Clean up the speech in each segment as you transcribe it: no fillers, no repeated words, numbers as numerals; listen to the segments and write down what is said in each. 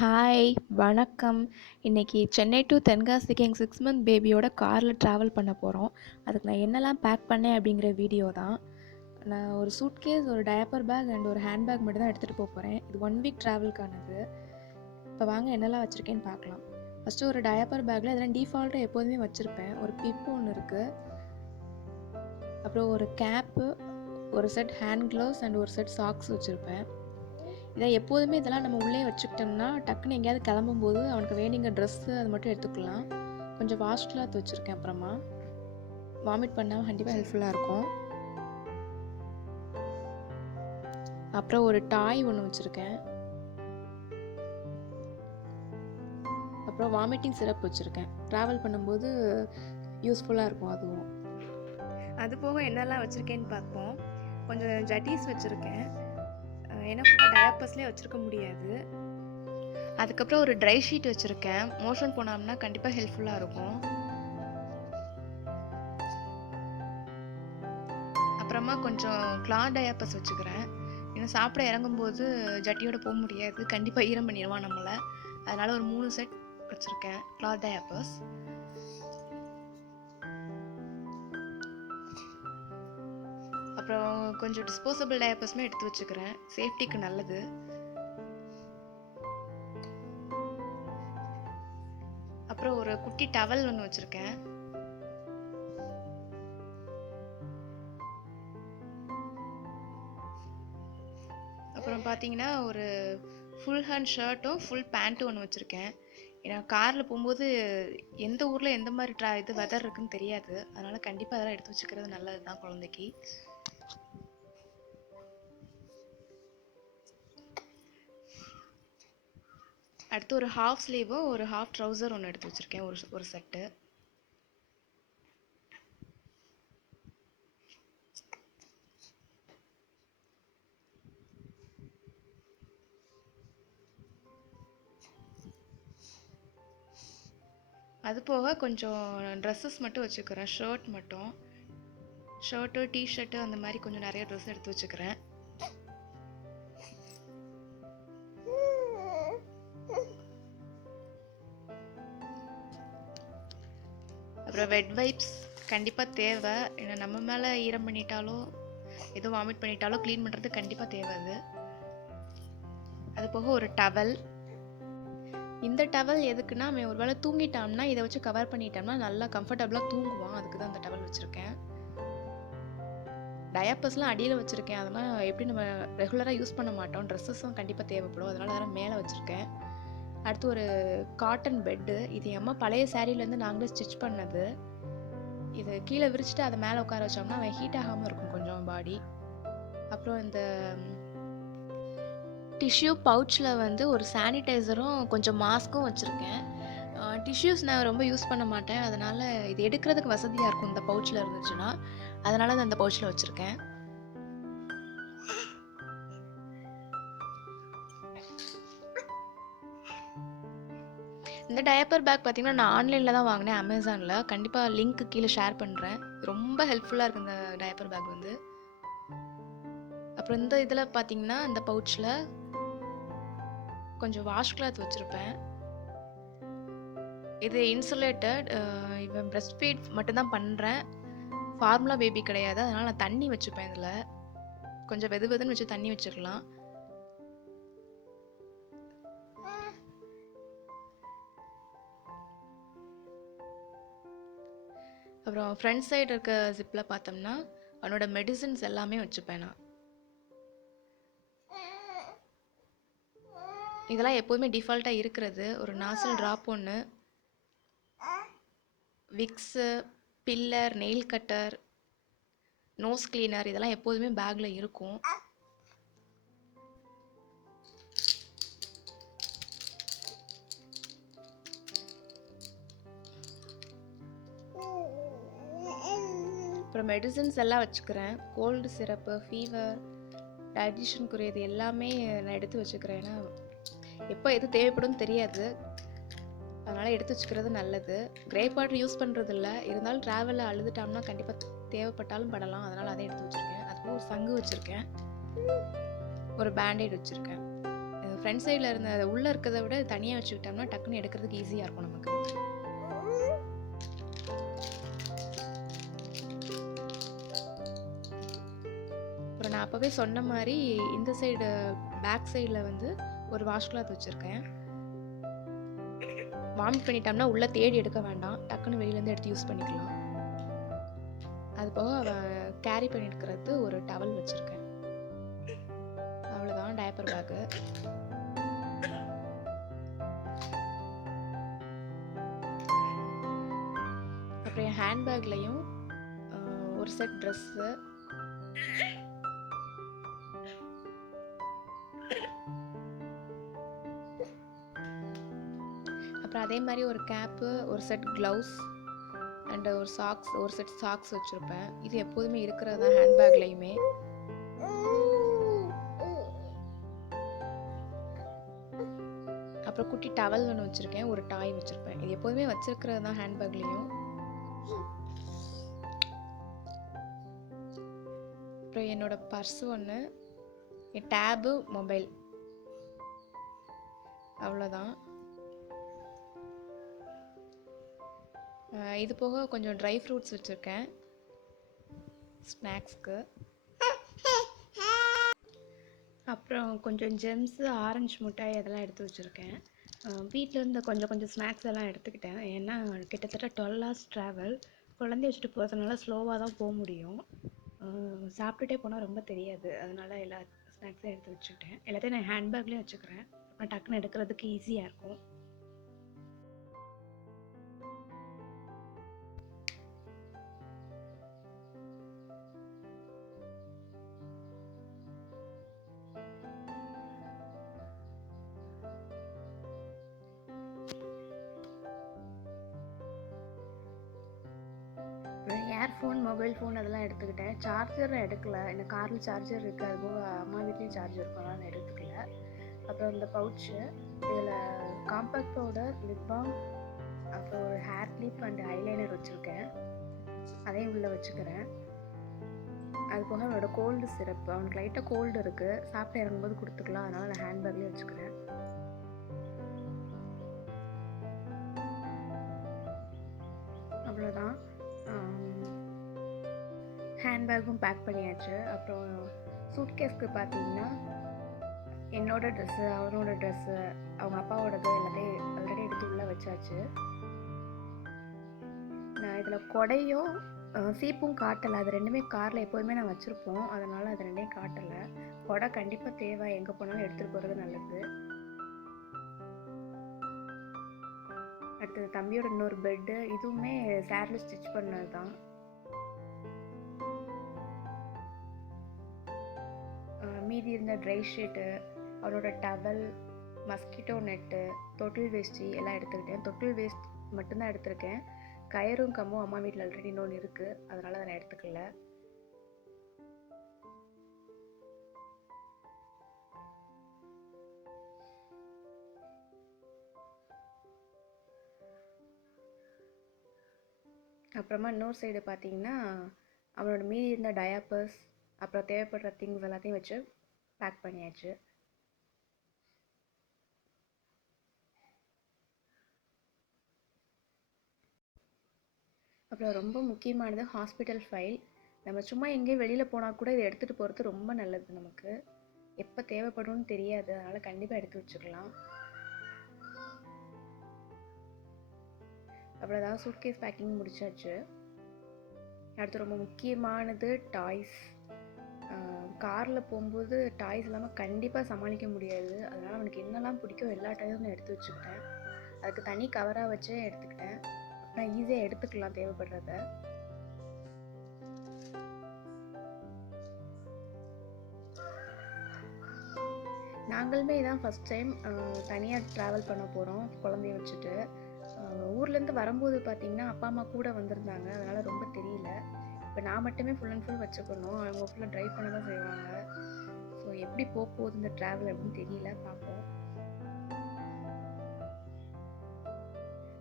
Hi, வணக்கம். இன்னைக்கு Chennai to தென்காசிக்கு எங்கள் 6 மந்த் பேபியோட காரில் ட்ராவல் பண்ண போகிறோம். அதுக்கு நான் என்னெல்லாம் பேக் பண்ணேன் அப்படிங்கிற வீடியோ தான். நான் ஒரு சூட்கேஸ், ஒரு டயப்பர் பேக் அண்ட் ஒரு ஹேண்ட் பேக் மட்டும் தான் எடுத்துகிட்டு போகிறேன். இது 1 வீக் ட்ராவலுக்கானது. இப்போ வாங்க என்னெல்லாம் வச்சுருக்கேன்னு பார்க்கலாம். ஃபஸ்ட்டு ஒரு டயப்பர் பேக்கில் இதெல்லாம் டிஃபால்ட்டாக எப்போதுமே வச்சுருப்பேன். ஒரு கிளிப் ஒன்று இருக்குது, அப்புறம் ஒரு கேப்பு, ஒரு செட் ஹேண்ட் க்ளவுஸ் அண்ட் ஒரு செட் சாக்ஸ் வச்சுருப்பேன். இதை எப்போதுமே இதெல்லாம் நம்ம உள்ளே வச்சுக்கிட்டோம்னா டக்குன்னு எங்கேயாவது கிளம்பும்போது அவனுக்கு வேணுங்கிற ட்ரெஸ்ஸு அது மட்டும் எடுத்துக்கலாம். கொஞ்சம் வாஷ் கிளாத் வச்சுருக்கேன். அப்புறமா வாமிட் பண்ணாமல் கண்டிப்பாக ஹெல்ப்ஃபுல்லாக இருக்கும். அப்புறம் ஒரு டாய் ஒன்று வச்சுருக்கேன். அப்புறம் வாமிட்டிங் சிரப் வச்சுருக்கேன். ட்ராவல் பண்ணும்போது யூஸ்ஃபுல்லாக இருக்கும் அதுவும். அது போக என்னெல்லாம் வச்சுருக்கேன்னு பார்ப்போம். கொஞ்சம் ஜட்டீஸ் வச்சுருக்கேன். ஏன்னா ஃபுல்லாக டயப்பர்ஸ்லேயே வச்சுருக்க முடியாது. அதுக்கப்புறம் ஒரு ட்ரை ஷீட் வச்சுருக்கேன். மோஷன் போனோம்னா கண்டிப்பாக ஹெல்ப்ஃபுல்லாக இருக்கும். அப்புறமா கொஞ்சம் கிளாத் டயப்பர்ஸ் வச்சுக்கிறேன். ஏன்னா சாப்பிட இறங்கும்போது ஜட்டியோட போக முடியாது, கண்டிப்பாக ஈரம் பண்ணிடுவான் நம்மளை. அதனால் ஒரு 3 செட் வச்சுருக்கேன் கிளாத் டயப்பர்ஸ். அப்புறம் கொஞ்சம் டிஸ்போசபிள் டயப்பர்ஸுமே எடுத்து வச்சுக்கிறேன், சேஃப்டிக்கு நல்லது. அப்புறம் ஒரு குட்டி டவல் ஒன்று வச்சுருக்கேன். அப்புறம் பார்த்தீங்கன்னா ஒரு ஃபுல் ஹேண்ட் ஷர்ட்டும் ஃபுல் பேண்ட்டும் ஒன்று வச்சுருக்கேன். ஏன்னா காரில் போகும்போது எந்த ஊரில் எந்த மாதிரி இது வெதர் இருக்குன்னு தெரியாது. அதனால் கண்டிப்பாக அதெல்லாம் எடுத்து வச்சுக்கிறது நல்லது தான் குழந்தைக்கு. அடுத்து ஒரு ஹாஃப் ஸ்லீவும் ஒரு ஹாஃப் ட்ரௌசர் ஒன்று எடுத்து வச்சுருக்கேன், ஒரு செட்டு. அது போக கொஞ்சம் ட்ரெஸ்ஸஸ் மட்டும் வச்சுக்கிறேன். ஷர்ட்டு டிஷர்ட்டு அந்த மாதிரி கொஞ்சம் நிறைய ட்ரெஸ் எடுத்து வச்சுக்கிறேன். அப்புறம் வெட் வைப்ஸ் கண்டிப்பாக தேவை. ஏன்னா நம்ம மேலே ஈரம் பண்ணிட்டாலோ ஏதோ வாமிட் பண்ணிட்டாலோ க்ளீன் பண்ணுறது கண்டிப்பாக தேவை அது. அது போக ஒரு டவல். இந்த டவல் எதுக்குன்னா, அவன் ஒரு வேளை தூங்கிட்டான்னா இதை வச்சு கவர் பண்ணிட்டோம்னா நல்லா கம்ஃபர்டபுளாக தூங்குவான். அதுக்கு தான் அந்த டவல் வச்சுருக்கேன். டயப்பர்ஸ்லாம் அடியில் வச்சுருக்கேன். அதெல்லாம் எப்படி நம்ம ரெகுலராக யூஸ் பண்ண மாட்டோம். ட்ரெஸ்ஸஸும் கண்டிப்பாக தேவைப்படும், அதனால் அதெல்லாம் மேலே வச்சுருக்கேன். அடுத்து ஒரு காட்டன் பெட்டு. இது அம்மா பழைய சாரீலேருந்து நாங்களே ஸ்டிச் பண்ணது. இது கீழே விரிச்சிட்டு அதை மேலே உட்கார வச்சோம்னா அவன் ஹீட் ஆகாமல் இருக்கும் கொஞ்சம் பாடி. அப்புறம் இந்த டிஷ்யூ பவுச்சில் ஒரு சானிடைசரும் கொஞ்சம் மாஸ்க்கும் வச்சுருக்கேன். டிஷ்யூஸ் நான் ரொம்ப யூஸ் பண்ண மாட்டேன், அதனால் இது எடுக்கிறதுக்கு வசதியாக இருக்கும் இந்த பவுச்சில் இருந்துச்சுன்னா. அதனால் தான் அந்த பவுச்சில் வச்சுருக்கேன். இந்த டயப்பர் பேக் பார்த்தீங்கன்னா நான் ஆன்லைனில் தான் வாங்கினேன், அமேசானில். கண்டிப்பாக லிங்க் கீழே ஷேர் பண்ணுறேன். ரொம்ப ஹெல்ப்ஃபுல்லாக இருக்குது இந்த டயப்பர் பேக் வந்து. அப்புறம் இந்த இதில் பார்த்தீங்கன்னா இந்த பவுச்சில் கொஞ்சம் வாஷ் கிளாத் வச்சுருப்பேன். இது இன்சுலேட்டட். இவன் பிரஸ்ட் ஃபீட் மட்டும்தான் பண்ணுறேன், ஃபார்முலா பேபி கிடையாது. அதனால் நான் தண்ணி வச்சுப்பேன். இதில் கொஞ்சம் வெதுன்னு வச்சு தண்ணி வச்சுக்கலாம். அப்புறம் ஃப்ரண்ட் சைடு இருக்க ஜிப்பில் பார்த்தோம்னா அவனோட மெடிசின்ஸ் எல்லாமே வச்சுப்பேன் நான். இதெல்லாம் எப்போதுமே டிஃபால்ட்டாக இருக்கிறது. ஒரு நாசில் ட்ராப் ஒன்று, விக்ஸு, பில்லர், நெயில் கட்டர், நோஸ் கிளீனர், இதெல்லாம் எப்போதுமே பேக்கில் இருக்கும். அப்புறம் மெடிசின்ஸ் எல்லாம் வச்சுக்கிறேன். கோல்டு சிரப்பு, ஃபீவர், டைஜஷனுக்குரியது எல்லாமே நான் எடுத்து வச்சுக்கிறேன். ஏன்னா எப்போ எது தேவைப்படும் தெரியாது, அதனால் எடுத்து வச்சுக்கிறது நல்லது. கிரேப் வாட்டர் யூஸ் பண்ணுறது இல்லை, இருந்தாலும் ட்ராவலில் அழுதுட்டோம்னா கண்டிப்பாக தேவைப்பட்டாலும் படலாம். அதனால் அதை எடுத்து வச்சுருக்கேன். அதுக்கு ஒரு சங்கு வச்சுருக்கேன், ஒரு பேண்டேட் வச்சுருக்கேன். ஃப்ரண்ட் சைடில் இருந்த உள்ளே இருக்கிறத விட தனியாக வச்சுக்கிட்டோம்னா டக்குன்னு எடுக்கிறதுக்கு ஈஸியாக இருக்கும் நமக்கு. அப்புறம் நான் அப்போவே சொன்ன மாதிரி இந்த சைடு பேக் சைடில் வந்து ஒரு வாஷ் கிளாத் வச்சுருக்கேன். வாமிட் பண்ணிட்டோம்னா உள்ளே தேடி எடுக்க வேண்டாம், டக்குன்னு வெளியிலேருந்து எடுத்து யூஸ் பண்ணிக்கலாம். அது போக கேரி பண்ணிட்டுக்கிறது ஒரு டவல் வச்சுருக்கேன். அவ்வளோதான் டயப்பர் பேக்கு. அப்புறம் என் ஹேண்ட்பேக்லேயும் ஒரு செட் ட்ரெஸ்ஸு, அப்புறம் அதே மாதிரி ஒரு கேப்பு, ஒரு செட் க்ளவுஸ் அண்ட் ஒரு செட் சாக்ஸ் வச்சுருப்பேன். இது எப்போதுமே இருக்கிறது தான் ஹேண்ட்பேக்லேயுமே. அப்புறம் குட்டி டவல் ஒன்று வச்சுருக்கேன், ஒரு டாய் வச்சுருப்பேன். இது எப்போதுமே வச்சுருக்கிறது தான் ஹேண்ட்பேக்லேயும். அப்புறம் என்னோட பர்ஸு ஒன்று, என் டேபு, மொபைல், அவ்வளோதான். இது போக கொஞ்சம் ட்ரை ஃப்ரூட்ஸ் வச்சுருக்கேன் ஸ்நாக்ஸ்க்கு. அப்புறம் கொஞ்சம் ஜெம்ஸு, ஆரஞ்சு மிட்டாய் அதெல்லாம் எடுத்து வச்சுருக்கேன். வீட்டிலேருந்து கொஞ்சம் ஸ்நாக்ஸ் எல்லாம் எடுத்துக்கிட்டேன். ஏன்னா கிட்டத்தட்ட 12 hours ட்ராவல். குழந்தைய வச்சுட்டு போகிறதுனால ஸ்லோவாக தான் போக முடியும். சாப்பிட்டுட்டே போனால் ரொம்ப தெரியாது, அதனால் எல்லா ஸ்நாக்ஸும் எடுத்து வச்சுக்கிட்டேன். எல்லாத்தையும் நான் ஹேண்ட்பேக்லேயும் வச்சுக்கிறேன், அப்புறம் டக்குன்னு எடுக்கிறதுக்கு ஈஸியாக இருக்கும். இயர்ஃபோன், மொபைல் ஃபோன் அதெல்லாம் எடுத்துக்கிட்டேன். சார்ஜர் எடுக்கலை, எனக்கு காரில் சார்ஜர் இருக்குது, அது போக அம்மா வீட்லேயும் சார்ஜர் இருக்கும், அதனால் நான் எடுத்துக்கல. அப்புறம் இந்த பவுச்சு, இதில் காம்பேக்ட் பவுடர், லிப் பாம், அப்புறம் ஒரு ஹேர் கிளிப் அண்ட் ஐலைனர் வச்சுருக்கேன், அதையும் உள்ளே வச்சுக்கிறேன். அது போக அவனோட கோல்டு சிரப், அவனுக்கு லைட்டாக கோல்டு இருக்குது, சாப்பிட்டு இறங்கும்போது கொடுத்துக்கலாம், அதனால் நான் ஹேண்ட்பேக்லேயே வச்சுக்கிறேன். அவ்வளோதான், ஹேண்ட்பேக்கும் பேக் பண்ணியாச்சு. அப்புறம் சூட்கேஸ்க்கு பார்த்தீங்கன்னா என்னோட ட்ரெஸ்ஸு, அவனோட ட்ரெஸ்ஸு, அவங்க அப்பாவோடது எல்லாத்தையும் ஆல்ரெடி எடுத்து உள்ளே வச்சாச்சு. நான் இதில் கொடையும் சீப்பும் காட்டலை, அது ரெண்டுமே காரில் எப்போதுமே நான் வச்சுருப்போம், அதனால் அது ரெண்டையும் காட்டலை. கொடை கண்டிப்பாக தேவை, எங்கே போனாலும் எடுத்துகிட்டு போகிறது நல்லது. அடுத்தது தம்பியோட இன்னொரு பெட்டு, இதுவுமே சேரில் ஸ்டிச் பண்ணது தான். மீதி இருந்த ட்ரை ஷீட்டு, அவரோட டவல், மஸ்கிட்டோ நெட்டு, தொட்டில் வேஷ்டி எல்லாம் எடுத்துக்கிட்டேன். தொட்டில் வேஸ்ட் மட்டும்தான் எடுத்திருக்கேன், கயிறும் கம்பும் அம்மா வீட்டில் ஆல்ரெடி இன்னொன்று இருக்குது, அதனால் அதை நான் எடுத்துக்கல. அப்புறமா இன்னொரு சைடு பார்த்தீங்கன்னா அவனோட மீதி இருந்த டயாப்பர்ஸ், அப்புறம் தேவைப்படுற திங்ஸ் எல்லாத்தையும் வச்சு பேக் பண்ணியாச்சு. அப்புறம் ரொம்ப முக்கியமானது ஹாஸ்பிட்டல் ஃபைல். நம்ம சும்மா எங்கேயும் வெளியில் போனால் கூட இதை எடுத்துகிட்டு போகிறது ரொம்ப நல்லது, நமக்கு எப்போ தேவைப்படும்னு தெரியாது, அதனால் கண்டிப்பாக எடுத்து வச்சுக்கலாம். அவ்வளோதான், சூட்கேஸ் பேக்கிங் முடிச்சாச்சு. அடுத்து ரொம்ப முக்கியமானது டாய்ஸ். காரில் போகும்போது டாய்ஸ் இல்லாமல் கண்டிப்பாக சமாளிக்க முடியாது, அதனால் அவனுக்கு என்னெல்லாம் பிடிக்கும் எல்லா டாய்ஸும் நான் எடுத்து வச்சுக்கிட்டேன். அதுக்கு தனி கவராக வச்சே எடுத்துக்கிட்டேன், அப்புறம் ஈஸியாக எடுத்துக்கலாம் தேவைப்படுறத. நாங்களுமே இதான் ஃபஸ்ட் டைம் தனியாக ட்ராவல் பண்ண போகிறோம் குழந்தைய வச்சுட்டு. ஊர்லேருந்து வரும்போது பார்த்திங்கன்னா அப்பா அம்மா கூட வந்திருந்தாங்க, அதனால் ரொம்ப தெரியல. இப்போ நான் மட்டுமே ஃபுல் அண்ட் ஃபுல் வச்சுக்கணும், அவங்க ஃபுல்லாக ட்ரைவ் பண்ண தான் செய்வாங்க. ஸோ எப்படி போகுது இந்த ட்ராவல் அப்படின்னு தெரியல, பார்ப்போம்.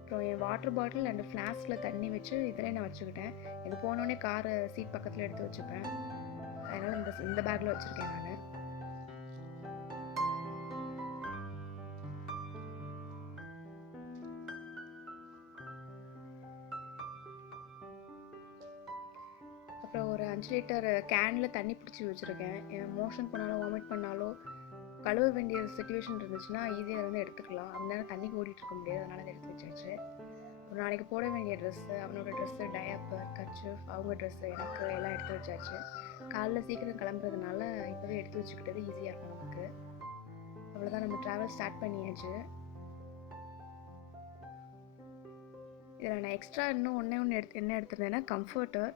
அப்புறம் என் வாட்டர் பாட்டில் அண்ட் ஃப்ளாஸ்கில் தண்ணி வச்சு இதிலே நான் வச்சுக்கிட்டேன். இது போனோடனே காரு சீட் பக்கத்தில் எடுத்து வச்சுப்பேன், அதனால் இந்த பேக்கில் வச்சுருக்கேன் நான். அப்புறம் ஒரு 5 லிட்டர் கேனில் தண்ணி பிடிச்சி வச்சுருக்கேன். மோஷன் பண்ணாலும் வாமிட் பண்ணாலும் கழுவ வேண்டிய சுச்சுவேஷன் இருந்துச்சுன்னா ஈஸியாக வந்து எடுத்துக்கலாம். அந்த நேரம் தண்ணி ஓடிட்டு இருக்க முடியாது, அதனால் அதை எடுத்து வச்சாச்சு. ஒரு நாளைக்கு போட வேண்டிய ட்ரெஸ்ஸு, அவனோட ட்ரெஸ்ஸு, டயப்பர், கர்ச்சீஃப், அவங்க ட்ரெஸ்ஸு, எனக்கு எல்லாம் எடுத்து வச்சாச்சு. காலைல சீக்கிரம் கிளம்புறதுனால இப்போவே எடுத்து வச்சுக்கிட்டது ஈஸியாக இருக்கும் நமக்கு. அவ்வளோதான், நம்ம ட்ராவல் ஸ்டார்ட் பண்ணியாச்சு. இதில் நான் எக்ஸ்ட்ரா இன்னும் ஒன்று என்ன எடுத்திருந்தேன்னா கம்ஃபர்ட்டர்.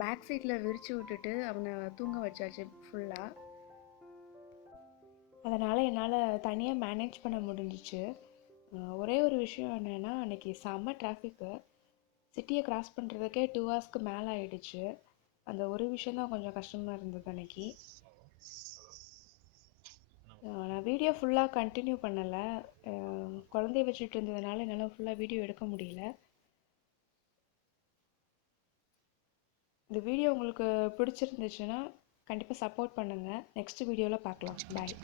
பேக் சீட்டில் விரித்து விட்டுட்டு அவனை தூங்க வச்சாச்சு ஃபுல்லாக. அதனால் என்னால் தனியாக மேனேஜ் பண்ண முடிஞ்சிச்சு. ஒரே ஒரு விஷயம் என்னென்னா, அன்றைக்கி செம்ம டிராஃபிக்கு. சிட்டியை கிராஸ் பண்ணுறதுக்கே 2 ஹவர்ஸ்க்கு மேலே ஆகிடுச்சு. அந்த ஒரு விஷயந்தான் கொஞ்சம் கஷ்டமாக இருந்தது அன்றைக்கி. நான் வீடியோ ஃபுல்லாக கண்டினியூ பண்ணலை. குழந்தைய வச்சுட்டு இருந்ததுனால என்னால் ஃபுல்லாக வீடியோ எடுக்க முடியல. இந்த வீடியோ உங்களுக்கு பிடிச்சிருந்துச்சுன்னா கண்டிப்பாக சப்போர்ட் பண்ணுங்கள். நெக்ஸ்ட் வீடியோவில் பார்க்கலாம். பாய்.